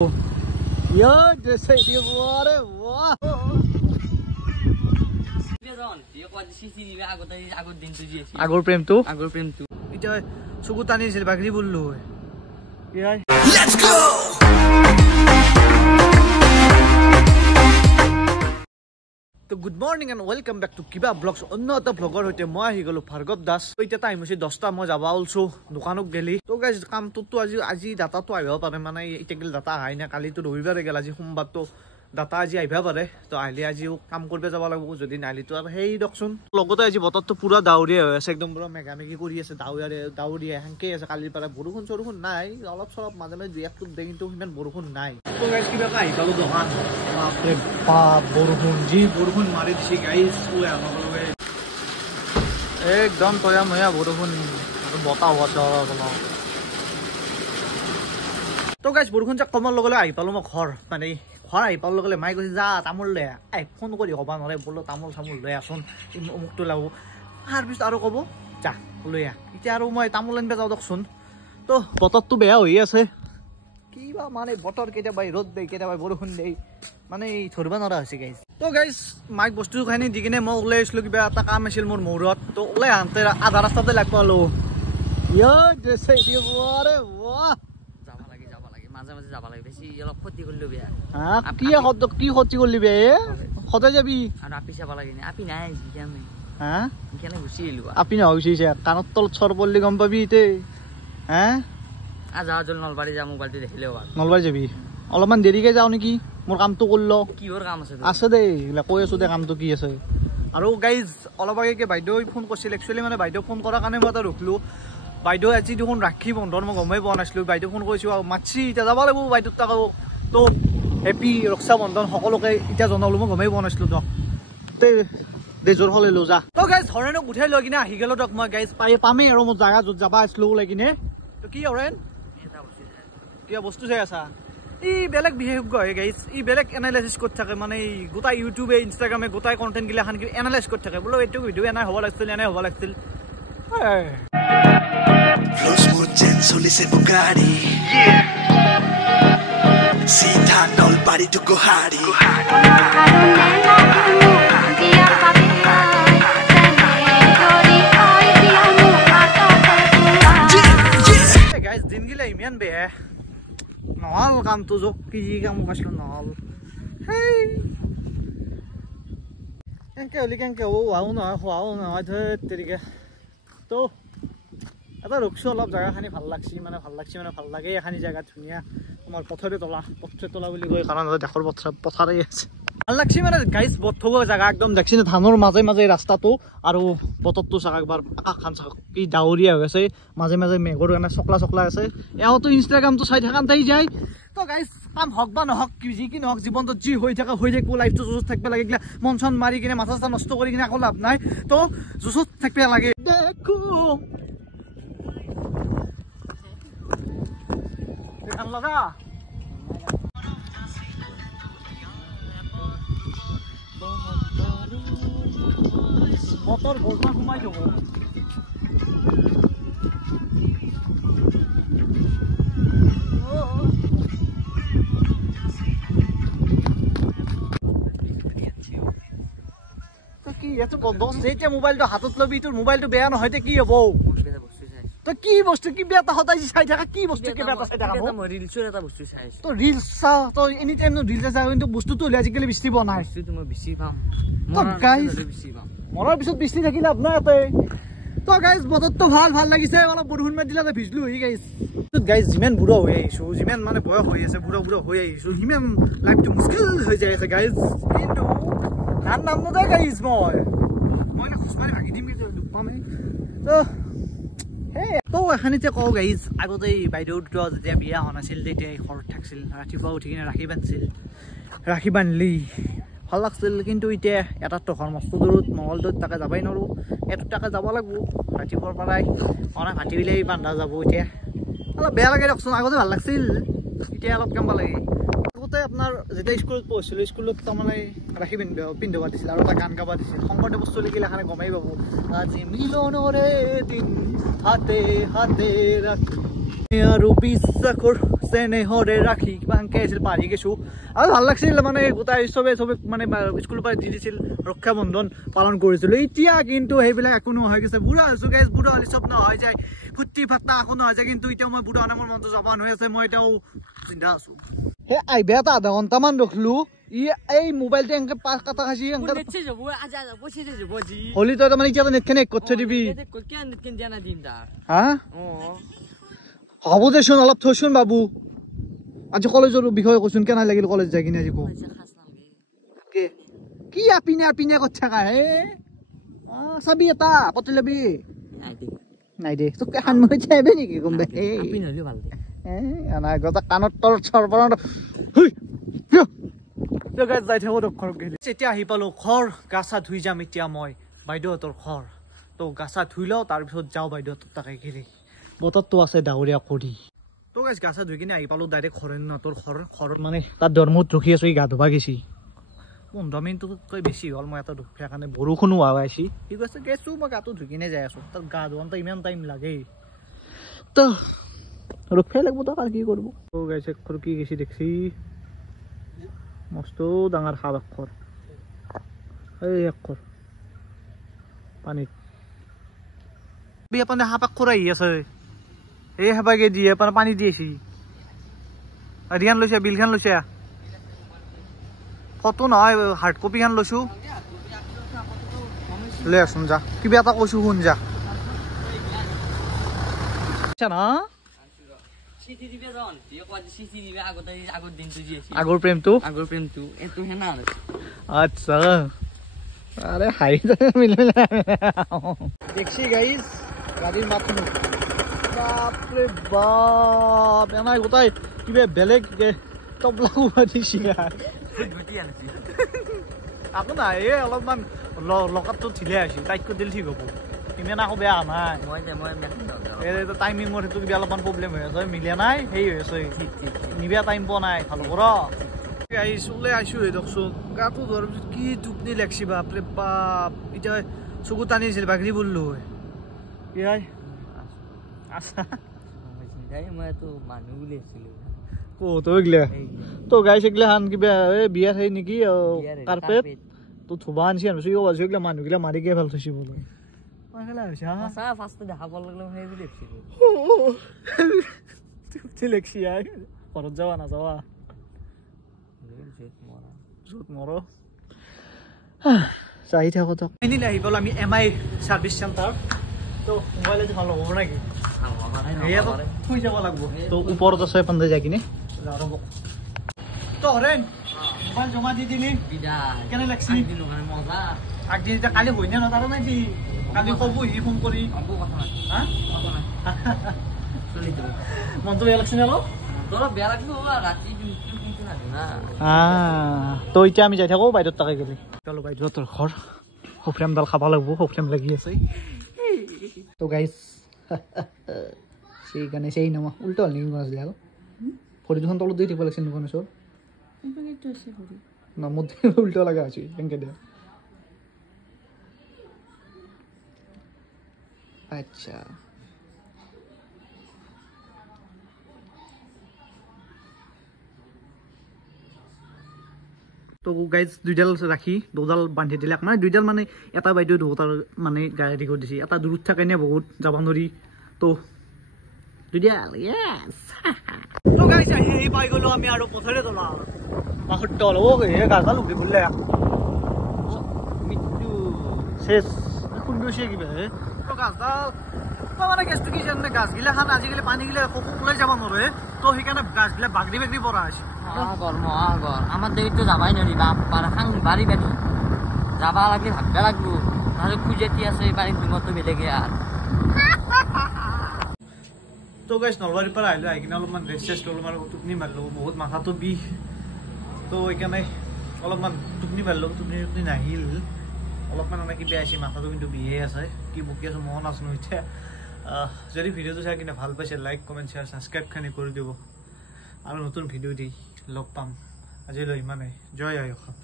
Yo, just say you water. Wow. Agor prem tu. Ito sugutan ni sila bagri bullo. Let's go. So good morning and welcome back to Kiba Vlogs. Onno eta vlogger hoite moi ahi galo Bhargav Das. So eta time hoise 10 moi jaba also dukanok geli. So guys kam to aji data to ahiba pare mane eta gel data ahai na kali to robibare gel aji sombar to data aji ahiba pare to ahli aji kam korbe jaba lagbo jodi nali to ar hei doksun logote aji botor to pura dauriya hoy ase ekdom pura megamegi kori ase dauriya hanke ase kali pare borukhun chorukhun nai olop solop maje maje duyak to de kintu himan borukhun nai. So guys kiba ka ahiba dokan bapre bap borukhun mari disi guys oya nagologe ekdom toya moya borukhun bota hoase olo to guys borukhun jak komor logole ahi palu mo khor mane khor ahi palu logole mai gosi ja tamul le ai phone kori hoba nore bolo tamul samul le asun umuk to lagu har bis aro kobo ja loya iti aro moi tamul len be jaw doksun to botor to beya hoi ase kiba mane botor keta bai rod dei keta bai borukhun dei মানে ধরবা নরা আছে guys তো guys Mike বস্তু খানি দিকিনে মই ওলাই আইছলো কিবা এটা কাম আছিল মোৰ মৌৰত তো ওলাই আনতে আধা ৰাস্তাতে লাগ পালো ইয়ো জেসে ইউ আরে বাহ যাবা লাগে মাঝে মাঝে যাবা লাগে বেশি অলপ ক্ষতি করলি বে হ্যাঁ কি ক্ষতি করলি বে খতে যাবি আর আপি যাবা লাগে না আপি নাই কেনে হ্যাঁ কেনে গুছি এলু আপি না হইছে কানত তল ছৰ পল্লি গম পাবি তে হ্যাঁ আজা জল নলবাৰী যা মোবাইলটো দেখিলেও নলবাৰী যাবি অলপমান দেৰিকে যাও নেকি মোৰ কামটো কৰলো কিহৰ কাম আছে দে ইলা কই আছো দে কামটো কি আছে আৰু গাইজ অলপ আগে বাইদেউ ফোন কৰিছিল একচুয়ালি মানে বাইদেউ ফোন কৰাৰ কাৰণে মই ৰখলো বাইদেউ আজি দেখোন ৰাখি বন্ধন মই গমই পোৱা নাছিলো বাইদেউ ফোন কৰিছো মাছি ইটা যাব লাগিব বাইদেউ তাক তো হেপি ৰক্ষা বন্ধন সকলোকে ইটা জনালো মই গমই পোৱা নাছিলো দক দে জোৰ হলে লো যা তো গাইজ হৰেনক উঠাই লৈ কিনে আহি গেলো দক মই গাইজ পামে আৰু মই জাগা যত যাবা আসলো লাগিনে তো কি হৰেন কিয়া বস্তু চাই আছা ই বেলেগ বিহেভিয়াৰ হয় গাইস ই বেলেগ এনালাইসিস কৰি থাকে মানে গোটা ইউটিউবে ইনষ্টাগ্ৰামে গোটা কন্টেন্ট গিলা খান কি এনালাইজ কৰি থাকে বলো এটো ভিডিও এনাই হ'ব লাগিছিল ফ্লোস মুড চেঞ্জ হলিছে বুগাড়ি সিধা নলবাৰী টু গুৱাহাটী গাইস দিন গিলা ইমান বেয়া নহল কাম তো জক কি কাম কাছলো নহল হেই কেনকে ও আও না খাও না তেৰিকে তো এটা ৰক্ষা অলপ জায়গা খানি ভাল লাগছি মানে ভাল লাগে এখানি জায়গা ধুনিয়া তোমাৰ পথৰে তলা বুলি কয় কাৰণ দেখৰ পথাৰে আছে ভাল লাগছি মানে গাইস বথগ জায়গা একদম দেখছি না ধানৰ মাজে ৰাস্তাটো আৰু বতৰটো চাক একবাৰ আকাশখান চাক কি ডাউৰিয়া হৈ আছে মাজে মেঘৰ কাৰণে চকলা আছে এওতো ইনষ্টাগ্ৰামটো চাই থাকান তাই যায় তো গাইস কাম হক বা নহক কি নহক জীৱনটো যি হৈ থাকিব লাইফটো জুজত থাকিব লাগে গিলা মন চন মাৰি কিনে মাথা চাথা নষ্ট কৰি কিনে একো লাভ নাই তো জুজত থাকিব লাগে দেখো দেখান লগা motor golma ঘুমাই যাব তো কি এত বন্ধ সেটা মোবাইলটো হাতত লবি তোৰ মোবাইলটো বেয়া নহয়তে কি হ'ব তো কি বস্তু কি বেয়া হতাই চাই থাকা কি বস্তু কি বেয়া চাই থাকা মই ৰিলছৰ এটা বস্তু চাই আছো তো ৰিলছ চা তো এনি টাইম ৰিলছ চাই কিন্তু বস্তুটো আজিকালি বেছি বনাই বস্তুটো মই বেছি পাম তো গাইস মৰাৰ পিছত বেছি থাকিল আপোনাতে তো গাইস বতৰটো ভাল লাগিছে অলপ বৰষুণ মাৰি দিলে ভিজলো হৈ গাইস তো গাইস জিমান বুঢ়া হৈ আহিছো জিমান মানে বয়স হৈ আছে বুঢ়া হৈ আহিছো হিমান লাইফটো মুস্কিল হৈ যায় আছে গাইস কিন্তু গান নাম নদা গাইস মই না খুচমাৰি ভাগি দিম কিন্তু দুখ পামে তো হে তো এখানিতে কও গাইস আগতে বাইদেউ দুটা যেতিয়া বিয়া হন আছিল তেতিয়া ঘৰত থাকছিল ৰাতিপুৱা উঠি কিনে ৰাখি বান্ধলি ভাল লাগছিল কিন্তু এতিয়া এটা টকাৰ মস্ত দূৰত মহলটোত তাকে যাবাই নৰো এটো টাকা যাব লাগব ৰাতিপুৱাৰ পৰাই অনা ভাটি বিলাই বান্ধা যাব এতিয়া অলপ বেয়া লাগে দেখছোন আগতে ভাল লাগছিল এতিয়া অলপ কাম লাগে আগতে আপোনাৰ যেটা স্কুলত পঢ়িছিল স্কুলত তাৰমানে ৰাখি পিন্ধবা দিছিল আৰু এটা গান গাবা দিছিল শংকৰদেৱ বস্তু লিখিলে গমাই পাব আজি মিলনৰে দিন হাতে ৰাখি আৰু বিশ্বাসৰ চেনেহৰে ৰাখি কিমানকে আছিল পাৰি গৈছো আৰু ভাল লাগছিল মানে গোটাই চবে মানে স্কুলৰ পৰা দি দিছিল ৰক্ষা বন্ধন পালন কৰিছিলো এতিয়া কিন্তু সেইবিলাক একো নোহোৱা হৈ গৈছে বুঢ়া হৈছো গাইজ বুঢ়া হ'লে চব নোহোৱা হৈ যায় ফুৰ্তি ফাৰ্তা একো নোহোৱা হৈ যায় কিন্তু এতিয়া মই বুঢ়া নামৰ মনটো জপান হৈ আছে মই এতিয়াও চিন্তা আছো সেই আহিবা এটা আধা ঘণ্টামান ৰখলো এই মোবাইলটো এনেকে পাঁচ কাটা খাইছি হলি তই তাৰমানে এতিয়া নেট খেনে ক'ত থৈ দিবি হা হ'ব দেচোন অলপ থৈচোন বাবু আজি কলেজৰ বিষয়ে কৈছোন কেনে লাগিল কলেজ যাই কিনে আজি কো কি আপিনে আপিনে ক'ত থাকা হে চাবি এটা পতি লবি নাই দে তোক এখন মই চাইবে নেকি গম দে আপিন হলি ভাল দে নাই গটা কাণত তল চৰপৰাত হই তো গাইজ যাই থাকো তো ঘৰ গেলি এতিয়া আহি পালো ঘৰ গাছা ধুই যাম এতিয়া মই বাইদেউহঁতৰ ঘৰ তো গাছা ধুই লওঁ তাৰপিছত যাওঁ বাইদেউহঁতৰ তাকে ঘেৰি বতৰটো আছে ডাৱৰীয়া কৰি তো গাইজ গাছা ধুই কিনে আহি পালো ডাইৰেক্ট হৰেণহঁতৰ ঘৰত মানে তাত দৰমুত ৰখি আছো গা ধুবা গেছি 15 মিনিটতকৈ বেছি হ'ল মই এটা দুখ কাৰণে বৰষুণো আৱাইছি সি কৈছে গেছো মই গাটো ধুই কিনে যাই আছো তাৰ গা ধোৱাতে ইমান টাইম লাগে তো ৰখিয়ে লাগিব তো আৰু কি কৰিব তো গাইজ এখৰ কি গেছি দেখছি মস্ত ডাঙৰ সাপ এখৰ এই এখৰ পানীত বিয়াপানে সাপ এখৰ আহি আছে এই সাপাকে দিয়ে পানী দি আছি ৰিয়ান লৈছে বিলখান লৈছে ফটো নহয় হাৰ্ড কপি খান লৈছো লৈ আছোন যা কিবা এটা কৈছো শুন যা না আগৰ প্ৰেমটো আচ্ছা আৰে হাই দেখছি গাইজ গাড়ীৰ মাত শুনো বাপৰে বাপ এনাই গোটাই কিবা বেলেগ তবলা দিছি আকৌ নাই এই অলপমান লকাতটো ঢিলে আছে তাইতকৈ দিল ঠিক হ'ব ইমান আকৌ বেয়া নাই টাইমিঙৰ সেইটো কিবা অলপমান প্ৰব্লেম হৈ আছে মিলা নাই সেই হৈ আছে নিবিয়া টাইম পোৱা নাই ভাল কৰ ওলাই আহিছো দিয়কচোন গাটো ধৰাৰ পিছত কি টোপনি লাগছি বাপৰে বাপ এতিয়া চকু টানি আছিল বাগৰি পৰলো হয় কি হয় আচ্ছা মানুহ উলিয়াইছিলো তো গাইছ এগিলা হান কিবা বিয়াৰ সেই নেকি কাৰ্পেট তো ধুবা আনছি আনিছো এইগিলা মানুহগিলা মাৰি গিয়ে ভাল থৈছি বোলে ঘৰত যাবা নাযাবা চাই থাকো তো এদিন আহি পালো আমি MI সাৰ্ভিস চেণ্টাৰ তো মোবাইল ভাল হ'ব নাকি শুই যাব লাগব তো ওপৰত আছে পান্দে যাই কিনে তো হৰেণ মোবাইল জমা দি দিলি কেনে লাগছি আগদিন এতিয়া কালি হৈ নে নতাৰ নাই কালি কব সি ফোন কৰি মনটো বেয়া লাগছে নে অলপ বেয়া লাগব ৰাতি তো এতিয়া আমি যাই থাকো বাইদেউৰ তাকে গেলি চলো বাইদেউহঁতৰ ঘৰ সফ্ৰেমডাল খাব লাগব সফ্ৰেম লাগি আছে তো গাইজ সেইকাৰণে সেই নামা উল্টা হল নেকি গণেশ লাল ভৰি দুখন তলত দি থাকিব লাগিছিল গণেশৰ নামত উল্টা লগা আছে এনেকে দিয়া আচ্ছা তো গাইজ দুইডাল ৰাখি দুডাল বান্ধি দিলে মানে দুইডাল মানে এটা বাইদেউ দুটাৰ মানে গাড়ী কৰি দিছে এটা দূৰত থাকে নে বহুত যাব নোৱাৰি তো দুইডাল তো গাইজ আহি পাই গলো আমি আৰু পথৰে তোলা মাহত অলপ গাছডাল উঠি পড়লে মৃত্যু শেষ সুন্দৰ কিবা তো গাছডাল মানে কেছটো কি জানে গাছগিলা খান আজিকালি পানীগিলা ওলাই যাব নোৱাৰে তো সেইকাৰণে গাছগিলা বাগৰি বাগৰি পৰা হৈছে আমার দেবী তো যাবাই নদী বাড়ি বেটি যাবা লাগলে ভাববা লাগবো তাহলে খুঁজেতি আছে বাড়ির দিমতো বেলেগে আর তো গাইছ নলবাৰীৰ পৰা আহিলো আহি কিনে অলপমান ৰেষ্ট চেষ্ট ল'লো আৰু টোপনি মাৰিলো বহুত মাথাটো বিষ তো সেইকাৰণে অলপমান টোপনি মাৰিলো টোপনি নাহিল অলপমান মানে কিবা আছে মাথাটো কিন্তু বিষে আছে কি বকি আছো মন নাচনো এতিয়া যদি ভিডিঅ'টো চাই কিনে ভাল পাইছে লাইক কমেণ্ট শ্বেয়াৰ ছাবস্ক্ৰাইব খানি কৰি দিব আৰু নতুন ভিডিঅ' দি লগ পাম আজিলৈ ইমানেই জয় আই অসম।